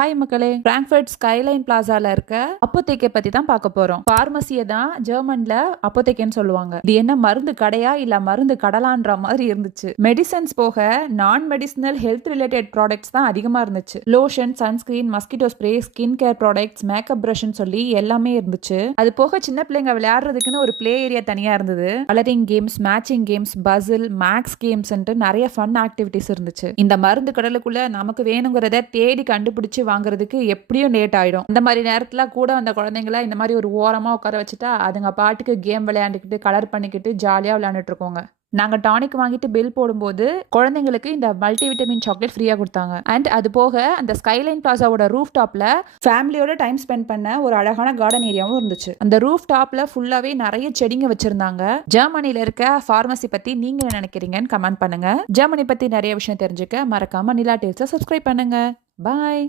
Hi மக்களே, Frankfurt skyline பிளாசால இருக்க அப்போதேக்கை பத்தி தான் பார்க்க போறோம். பார்மசியை தான் ஜெர்மன்ல அப்போதேக்கைன்னு சொல்லுவாங்க. இது என்ன மருந்து கடையா இல்ல மருந்து கடலான்ற மாதிரி இருந்துச்சு. மெடிசன்ஸ் போக நான் மெடிசினல் ஹெல்த் ரிலேட்டட் ப்ராடக்ட்ஸ் தான் அதிகமா இருந்துச்சு. Lotion, sunscreen, mosquito spray, skin care products, makeup ப்ரஷ்னு சொல்லி எல்லாமே இருந்துச்சு. அது போக சின்ன பிள்ளைங்க விளையாடுறதுக்குன்னு ஒரு பிளே ஏரியா தனியா இருந்தது. Colouring games, matching games, puzzle, max games நிறைய ஃபன் ஆக்டிவிட்டிஸ் இருந்துச்சு. இந்த மருந்து கடலுக்குள்ள நமக்கு வேணுங்கிறத தேடி கண்டுபிடிச்சு வாங்குறதுக்கு எப்படியும் லேட் ஆயிடும். இந்த மாதிரி நேரத்துல கூட அந்த குழந்தைங்கள இந்த மாதிரி ஒரு ஓரமா உட்கார வச்சுட்டா அதுங்க பாட்டுக்கு கேம் விளையாண்டுக்கிட்டு கலர் பண்ணிக்கிட்டு ஜாலியா விளையாண்டுட்டு இருக்கோங்க. நாங்க டானிக் வாங்கிட்டு பில் போடும்போது குழந்தைங்களுக்கு இந்த மல்டிவிட்டமின் சாக்லேட் ஃப்ரீயா கொடுத்தாங்க. அண்ட் அது போக அந்த ஸ்கைலைன் பிளாசாவோட ரூஃப் டாப்ல ஃபேமிலியோட டைம் ஸ்பெண்ட் பண்ண ஒரு அழகான கார்டன் ஏரியாவும் இருந்துச்சு. அந்த ரூஃப் டாப்ல ஃபுல்லாவே நிறைய செடிங்க வச்சிருந்தாங்க. ஜெர்மனில இருக்க ஃபார்மசி பத்தி நீங்க என்ன நினைக்கிறீங்கன்னு கமெண்ட் பண்ணுங்க. ஜெர்மனி பத்தி நிறைய விஷயம் தெரிஞ்சுக்க மறக்காம நிலா டேல்ஸை சப்ஸ்கிரைப் பண்ணுங்க. பாய்.